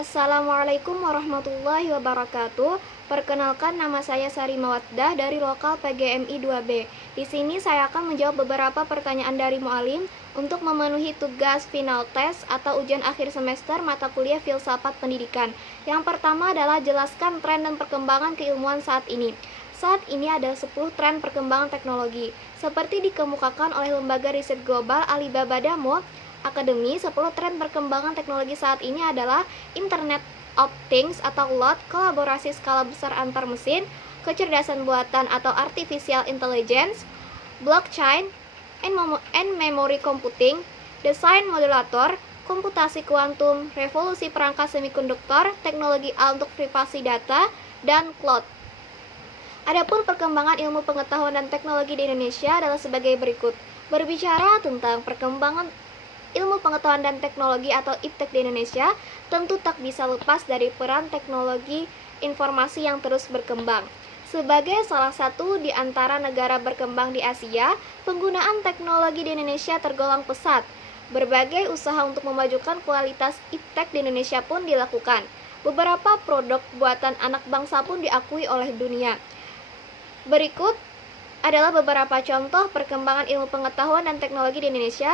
Assalamualaikum warahmatullahi wabarakatuh. Perkenalkan, nama saya Sari Mawaddah dari lokal PGMI 2B. Di sini saya akan menjawab beberapa pertanyaan dari mualim untuk memenuhi tugas final test atau ujian akhir semester mata kuliah Filsafat Pendidikan. Yang pertama adalah jelaskan tren dan perkembangan keilmuan saat ini. Saat ini ada 10 tren perkembangan teknologi. Seperti dikemukakan oleh lembaga riset global Alibaba Damo Academy, 10 tren perkembangan teknologi saat ini adalah Internet of Things atau IoT, kolaborasi skala besar antar mesin, kecerdasan buatan atau Artificial Intelligence, blockchain, and memory computing, desain modulator, komputasi kuantum, revolusi perangkat semikonduktor, teknologi A untuk privasi data, dan cloud. Adapun perkembangan ilmu pengetahuan dan teknologi di Indonesia adalah sebagai berikut. Berbicara tentang perkembangan ilmu pengetahuan dan teknologi atau IPTEK di Indonesia, tentu tak bisa lepas dari peran teknologi informasi yang terus berkembang. Sebagai salah satu di antara negara berkembang di Asia, penggunaan teknologi di Indonesia tergolong pesat. Berbagai usaha untuk memajukan kualitas IPTEK di Indonesia pun dilakukan. Beberapa produk buatan anak bangsa pun diakui oleh dunia. Berikut adalah beberapa contoh perkembangan ilmu pengetahuan dan teknologi di Indonesia,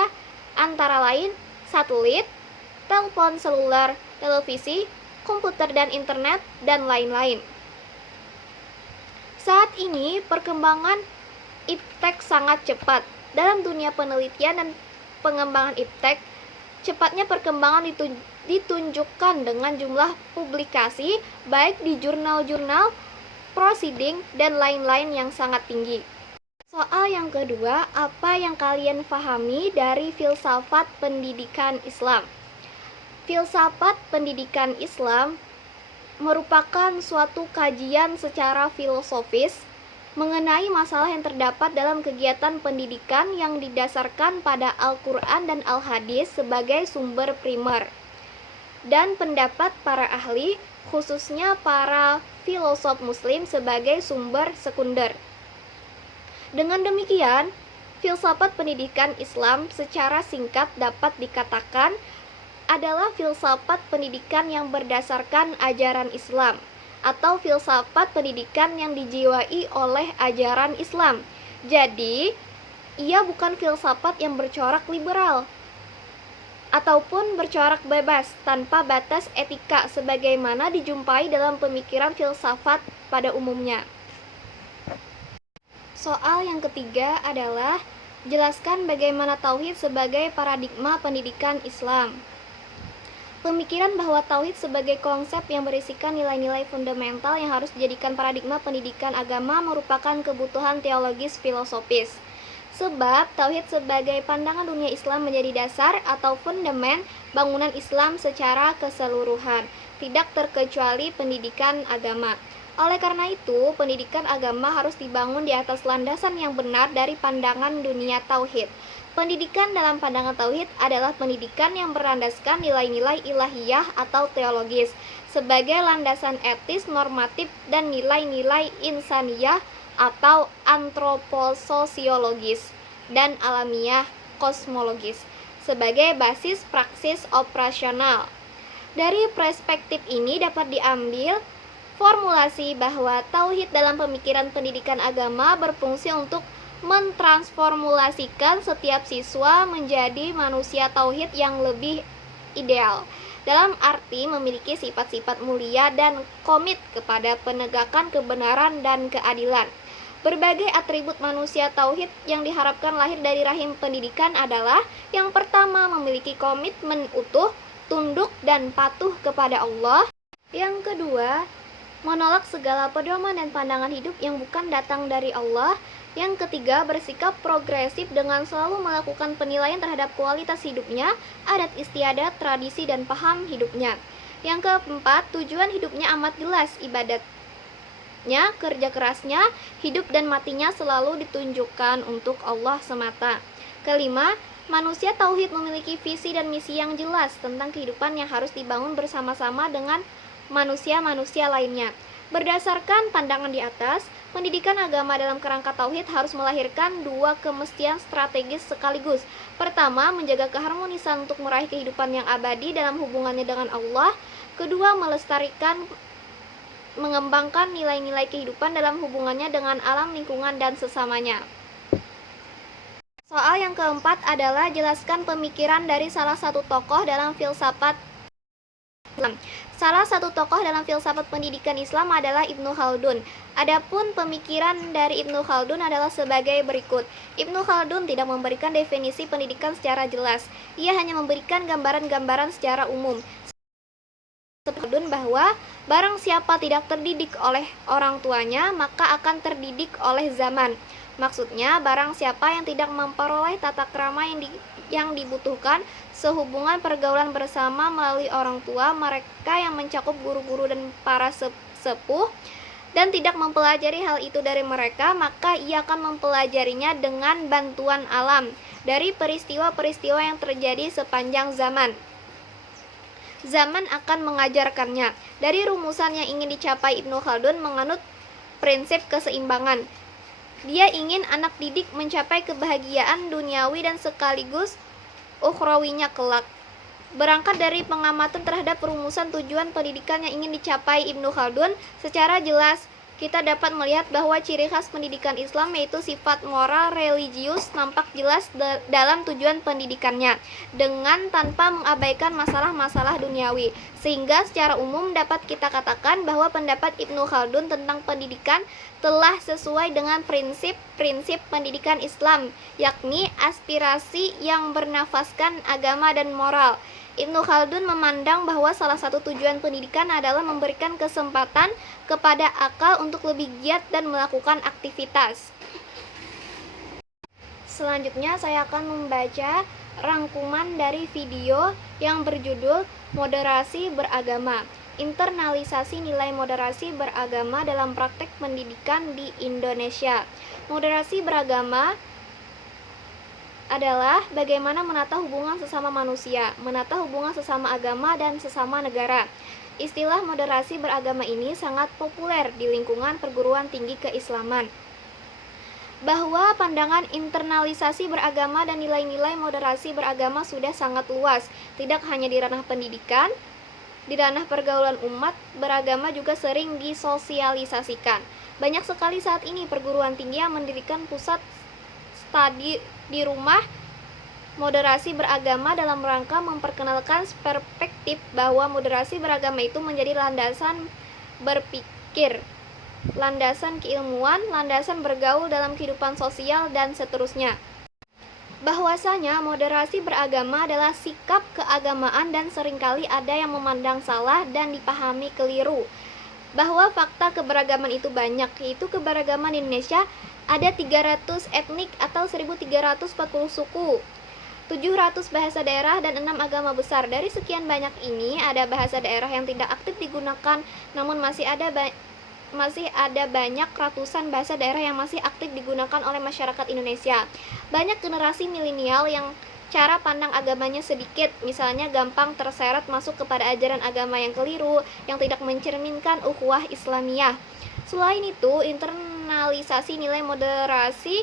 antara lain satelit, telepon seluler, televisi, komputer dan internet, dan lain-lain. Saat ini perkembangan IPTEK sangat cepat. Dalam dunia penelitian dan pengembangan IPTEK, cepatnya perkembangan ditunjukkan dengan jumlah publikasi baik di jurnal-jurnal, proceeding, dan lain-lain yang sangat tinggi. Soal yang kedua, apa yang kalian pahami dari filsafat pendidikan Islam? Filsafat pendidikan Islam merupakan suatu kajian secara filosofis mengenai masalah yang terdapat dalam kegiatan pendidikan yang didasarkan pada Al-Quran dan Al-Hadis sebagai sumber primer, dan pendapat para ahli, khususnya para filosof muslim, sebagai sumber sekunder. Dengan demikian, filsafat pendidikan Islam secara singkat dapat dikatakan adalah filsafat pendidikan yang berdasarkan ajaran Islam, atau filsafat pendidikan yang dijiwai oleh ajaran Islam. Jadi, ia bukan filsafat yang bercorak liberal ataupun bercorak bebas tanpa batas etika sebagaimana dijumpai dalam pemikiran filsafat pada umumnya. Soal yang ketiga adalah jelaskan bagaimana tauhid sebagai paradigma pendidikan Islam. Pemikiran bahwa tauhid sebagai konsep yang berisikan nilai-nilai fundamental yang harus dijadikan paradigma pendidikan agama merupakan kebutuhan teologis filosofis. Sebab tauhid sebagai pandangan dunia Islam menjadi dasar atau fundamen bangunan Islam secara keseluruhan, tidak terkecuali pendidikan agama. Oleh karena itu, pendidikan agama harus dibangun di atas landasan yang benar dari pandangan dunia tauhid. Pendidikan dalam pandangan tauhid adalah pendidikan yang berlandaskan nilai-nilai ilahiyah atau teologis sebagai landasan etis, normatif, dan nilai-nilai insaniyah atau antropososiologis dan alamiah kosmologis sebagai basis praksis operasional. Dari perspektif ini dapat diambil formulasi bahwa tauhid dalam pemikiran pendidikan agama berfungsi untuk mentransformulasikan setiap siswa menjadi manusia tauhid yang lebih ideal, dalam arti memiliki sifat-sifat mulia dan komit kepada penegakan kebenaran dan keadilan. Berbagai atribut manusia tauhid yang diharapkan lahir dari rahim pendidikan adalah: yang pertama, memiliki komitmen utuh, tunduk dan patuh kepada Allah. Yang kedua, menolak segala pedoman dan pandangan hidup yang bukan datang dari Allah. Yang ketiga, bersikap progresif dengan selalu melakukan penilaian terhadap kualitas hidupnya, adat istiadat, tradisi, dan paham hidupnya. Yang keempat, tujuan hidupnya amat jelas, ibadatnya, kerja kerasnya, hidup dan matinya selalu ditunjukkan untuk Allah semata. Kelima, manusia tauhid memiliki visi dan misi yang jelas tentang kehidupan yang harus dibangun bersama-sama dengan manusia-manusia lainnya. Berdasarkan pandangan di atas, pendidikan agama dalam kerangka tauhid harus melahirkan dua kemestian strategis sekaligus. Pertama, menjaga keharmonisan untuk meraih kehidupan yang abadi dalam hubungannya dengan Allah. Kedua, mengembangkan nilai-nilai kehidupan dalam hubungannya dengan alam lingkungan dan sesamanya. Soal yang keempat adalah jelaskan pemikiran dari salah satu tokoh dalam filsafat Islam. Salah satu tokoh dalam filsafat pendidikan Islam adalah Ibnu Khaldun. Adapun pemikiran dari Ibnu Khaldun adalah sebagai berikut. Ibnu Khaldun tidak memberikan definisi pendidikan secara jelas. Ia hanya memberikan gambaran-gambaran secara umum. Khaldun bahwa barang siapa tidak terdidik oleh orang tuanya, maka akan terdidik oleh zaman. Maksudnya, barang siapa yang tidak memperoleh tata krama yang dibutuhkan sehubungan pergaulan bersama melalui orang tua, mereka yang mencakup guru-guru dan para sepuh, dan tidak mempelajari hal itu dari mereka, maka ia akan mempelajarinya dengan bantuan alam dari peristiwa-peristiwa yang terjadi sepanjang zaman. Zaman akan mengajarkannya. Dari rumusan yang ingin dicapai, Ibnu Khaldun menganut prinsip keseimbangan. Dia ingin anak didik mencapai kebahagiaan duniawi dan sekaligus ukhrawinya kelak. Berangkat dari pengamatan terhadap rumusan tujuan pendidikan yang ingin dicapai Ibnu Khaldun, secara jelas kita dapat melihat bahwa ciri khas pendidikan Islam yaitu sifat moral religius nampak jelas dalam tujuan pendidikannya, dengan tanpa mengabaikan masalah-masalah duniawi. Sehingga secara umum dapat kita katakan bahwa pendapat Ibnu Khaldun tentang pendidikan telah sesuai dengan prinsip-prinsip pendidikan Islam, yakni aspirasi yang bernafaskan agama dan moral. Ibnu Khaldun memandang bahwa salah satu tujuan pendidikan adalah memberikan kesempatan kepada akal untuk lebih giat dan melakukan aktivitas. Selanjutnya saya akan membaca rangkuman dari video yang berjudul Moderasi Beragama. Internalisasi nilai moderasi beragama dalam praktek pendidikan di Indonesia. Moderasi beragama adalah bagaimana menata hubungan sesama manusia, menata hubungan sesama agama dan sesama negara. Istilah moderasi beragama ini sangat populer di lingkungan perguruan tinggi keislaman. Bahwa pandangan internalisasi beragama dan nilai-nilai moderasi beragama sudah sangat luas, tidak hanya di ranah pendidikan, di ranah pergaulan umat beragama juga sering disosialisasikan. Banyak sekali saat ini perguruan tinggi yang mendirikan pusat studi di rumah moderasi beragama dalam rangka memperkenalkan perspektif bahwa moderasi beragama itu menjadi landasan berpikir, landasan keilmuan, landasan bergaul dalam kehidupan sosial, dan seterusnya. Bahwasanya moderasi beragama adalah sikap keagamaan dan seringkali ada yang memandang salah dan dipahami keliru. Bahwa fakta keberagaman itu banyak, yaitu keberagaman di Indonesia ada 300 etnik atau 1340 suku, 700 bahasa daerah, dan 6 agama besar. Dari sekian banyak ini, ada bahasa daerah yang tidak aktif digunakan, namun masih ada banyak ratusan bahasa daerah yang masih aktif digunakan oleh masyarakat Indonesia. Banyak generasi milenial yang cara pandang agamanya sedikit, misalnya gampang terseret masuk kepada ajaran agama yang keliru, yang tidak mencerminkan ukhuwah Islamiyah. Selain itu, internalisasi nilai moderasi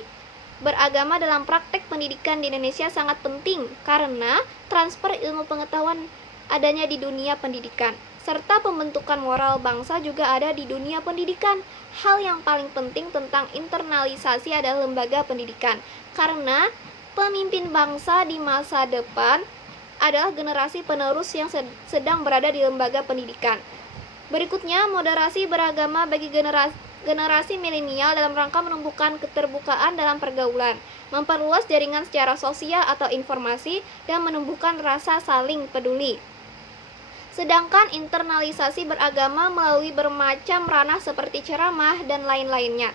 beragama dalam praktek pendidikan di Indonesia sangat penting karena transfer ilmu pengetahuan adanya di dunia pendidikan, serta pembentukan moral bangsa juga ada di dunia pendidikan. Hal yang paling penting tentang internalisasi adalah lembaga pendidikan, karena pemimpin bangsa di masa depan adalah generasi penerus yang sedang berada di lembaga pendidikan. Berikutnya, moderasi beragama bagi generasi milenial dalam rangka menumbuhkan keterbukaan dalam pergaulan, memperluas jaringan secara sosial atau informasi, dan menumbuhkan rasa saling peduli. Sedangkan internalisasi beragama melalui bermacam ranah seperti ceramah dan lain-lainnya.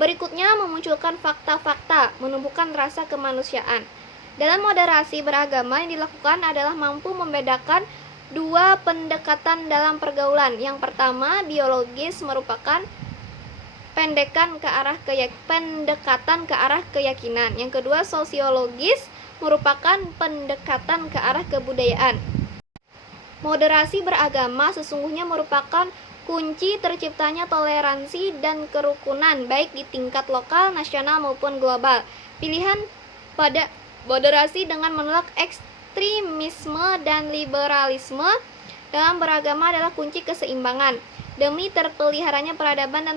Berikutnya, memunculkan fakta-fakta, menumbuhkan rasa kemanusiaan. Dalam moderasi beragama yang dilakukan adalah mampu membedakan dua pendekatan dalam pergaulan. Yang pertama, biologis, merupakan pendekatan ke arah keyakinan. Yang kedua, sosiologis, merupakan pendekatan ke arah kebudayaan. Moderasi beragama sesungguhnya merupakan kunci terciptanya toleransi dan kerukunan baik di tingkat lokal, nasional maupun global. Pilihan pada moderasi dengan menolak ekstremisme dan liberalisme dalam beragama adalah kunci keseimbangan, demi terpeliharanya peradaban dan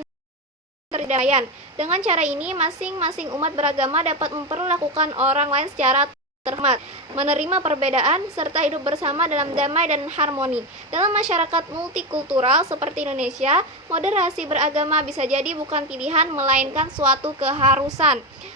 perdamaian. Dengan cara ini, masing-masing umat beragama dapat memperlakukan orang lain secara terhormat, menerima perbedaan, serta hidup bersama dalam damai dan harmoni. Dalam masyarakat multikultural seperti Indonesia, moderasi beragama bisa jadi bukan pilihan, melainkan suatu keharusan.